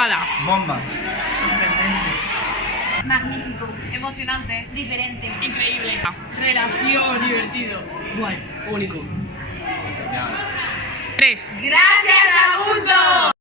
Probada. Bomba. Sorprendente. Magnífico. Emocionante. Diferente. Increíble. Relación. Divertido. Guay. Único. 3. Gracias, Agunto.